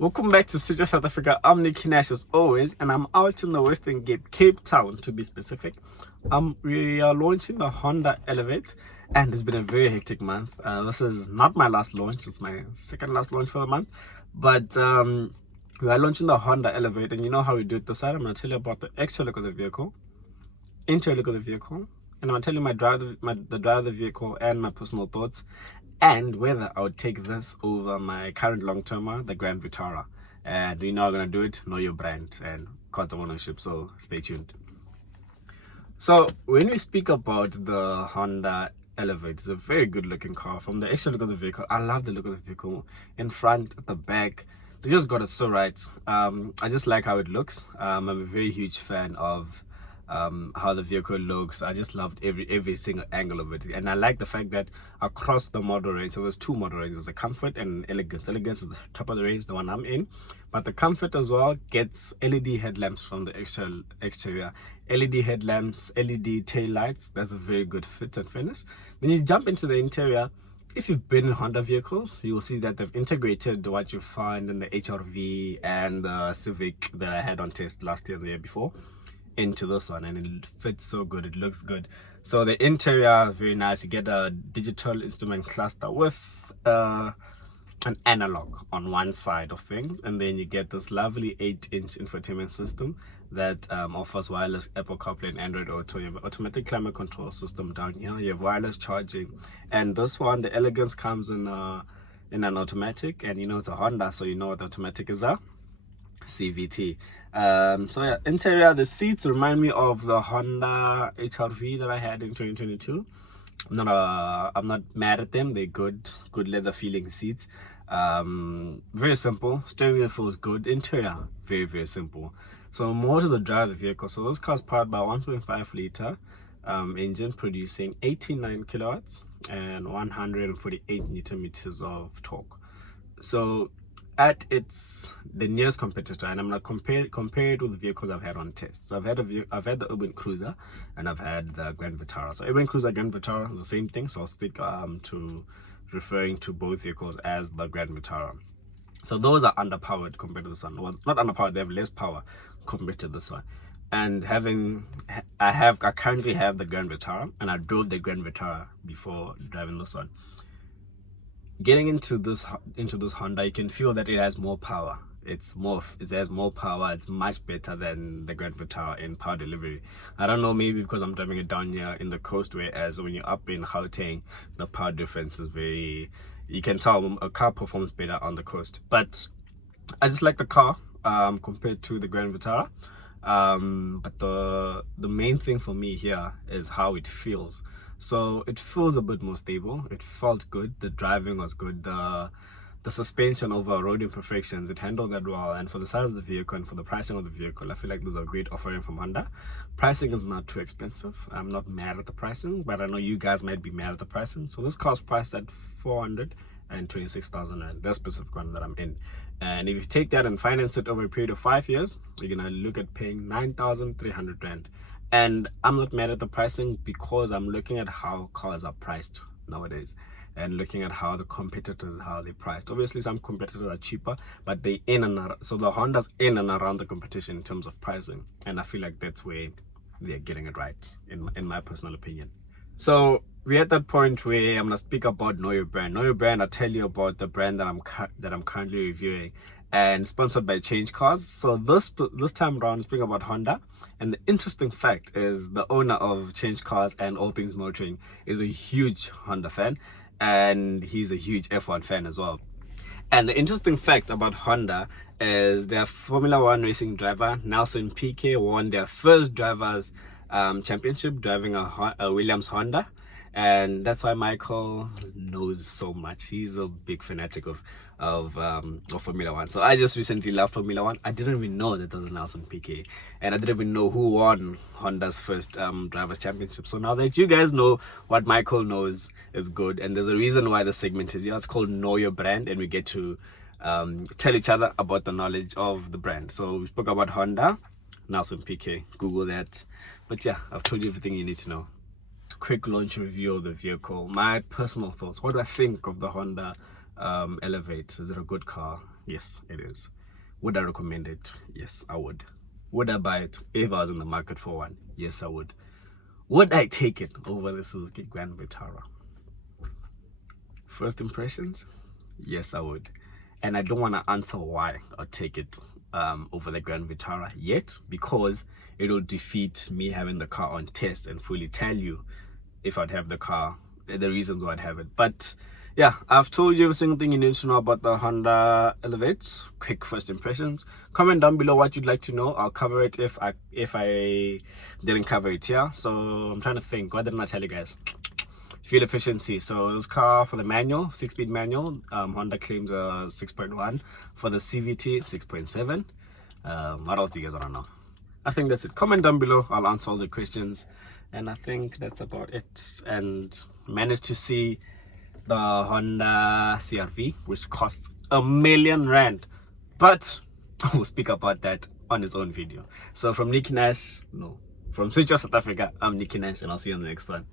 Welcome back to Studio South Africa. I'm Nicky Nash as always, and I'm out in the Western Cape, Cape Town to be specific. We are launching the Honda Elevate, and it's been a very hectic month. This is not my last launch; it's my second last launch for the month. But we are launching the Honda Elevate, and you know how we do it this side. I'm going to tell you about the exterior look of the vehicle, interior look of the vehicle, and I'm going to tell you the drive of the vehicle and my personal thoughts, and whether I would take this over my current long-termer, the Grand Vitara. And you know I'm gonna do it, know your brand and cost of ownership, so stay tuned. So when we speak about the Honda Elevate, it's a very good looking car. From the exterior look of the vehicle, I love the look of the vehicle, in front, at the back. They just got it so right. I just like how it looks. I'm a very huge fan of how the vehicle looks. I just loved every single angle of it, and I like the fact that across the model range, so there's two model ranges, there's a comfort and elegance. Elegance is the top of the range, the one I'm in, but the comfort as well gets LED headlamps from the exterior, LED headlamps, LED tail lights. That's a very good fit and finish. Then you jump into the interior. If you've been in Honda vehicles, you will see that they've integrated what you find in the HR-V and the Civic that I had on test last year and the year before into this one, and it fits so good, it looks good. So the interior, very nice. You get a digital instrument cluster with an analog on one side of things, and then you get this lovely 8-inch infotainment system that offers wireless Apple CarPlay and Android Auto. You have an automatic climate control system down here, you have wireless charging, and this one, the elegance, comes in an automatic, and you know it's a Honda, so you know what the automatic is a CVT. So yeah, interior, the seats remind me of the Honda HR-V that I had in 2022. I'm not mad at them. They're good leather feeling seats. Very simple. Steering wheel feels good. Interior, very simple. So more to the drive of the vehicle. So this car is powered by 1.5 liter engine producing 89 kilowatts and 148 newton meters of torque. So at the nearest competitor, and I'm not compared with the vehicles I've had on test. So I've had the Urban Cruiser and I've had the Grand Vitara. So Urban Cruiser, Grand Vitara is the same thing, so I'll stick to referring to both vehicles as the Grand Vitara. So those are underpowered compared to this one. Well, not underpowered, they have less power compared to this one. And I currently have the Grand Vitara, and I drove the Grand Vitara before driving this one. Getting into this Honda, you can feel that it has more power. It has more power. It's much better than the Grand Vitara in power delivery. I don't know, maybe because I'm driving it down here in the coast, whereas when you're up in Gauteng, the power difference is you can tell a car performs better on the coast. But I just like the car compared to the Grand Vitara. But the main thing for me here is how it feels. So it feels a bit more stable. It felt good. The driving was good. The suspension over road imperfections, it handled that well. And for the size of the vehicle and for the pricing of the vehicle, I feel like there's a great offering from Honda. Pricing is not too expensive. I'm not mad at the pricing, but I know you guys might be mad at the pricing. So this car's priced at 426,000 rand, that specific one that I'm in. And if you take that and finance it over a period of 5 years, you're gonna look at paying 9,300 rand. And I'm not mad at the pricing because I'm looking at how cars are priced nowadays and looking at how the competitors, how they're priced. Obviously some competitors are cheaper, but they so the Honda's in and around the competition in terms of pricing, and I feel like that's where they're getting it right, in my personal opinion. So we're at that point where I'm gonna speak about Know Your Brand. Know Your Brand, I'll tell you about the brand that I'm currently reviewing, and sponsored by Change Cars. So this time around, speaking about Honda, and the interesting fact is the owner of Change Cars and All Things Motoring is a huge Honda fan, and he's a huge F1 fan as well. And the interesting fact about Honda is their Formula One racing driver Nelson Piquet won their first drivers championship driving a Williams Honda. And that's why Michael knows so much. He's a big fanatic of Formula One. So I just recently left Formula One. I didn't even know that there was Nelson Piquet, and I didn't even know who won Honda's first drivers championship. So now that you guys know what Michael knows is good, and there's a reason why the segment is here. It's called Know Your Brand, and we get to tell each other about the knowledge of the brand. So we spoke about Honda, Nelson Piquet. Google that. But yeah, I've told you everything you need to know. Quick launch review of the vehicle, my personal thoughts. What do I think of the Honda Elevate? Is it a good car? Yes, it is. Would I recommend it? Yes, I would. Would I buy it if I was in the market for one? Yes, I would. Would I take it over the Suzuki Grand Vitara? First impressions? Yes, I would. And I don't want to answer why I'll take it over the Grand Vitara yet, because it'll defeat me having the car on test and fully tell you if I'd have the car, the reasons why I'd have it. But yeah, I've told you every single thing you need to know about the Honda Elevate. Quick first impressions. Comment down below what you'd like to know. I'll cover it if I didn't cover it. Yeah, so I'm trying to think, what didn't I tell you guys? Fuel efficiency. So this car, for the manual, 6-speed manual, Honda claims a 6.1. For the CVT, 6.7. What else do you guys want to know? I think that's it. Comment down below. I'll answer all the questions. And I think that's about it. And managed to see the Honda CR-V, which costs R1,000,000. But we'll speak about that on its own video. So from Nicky Nash, no, from Switch South Africa, I'm Nicky Nash, and I'll see you on the next one.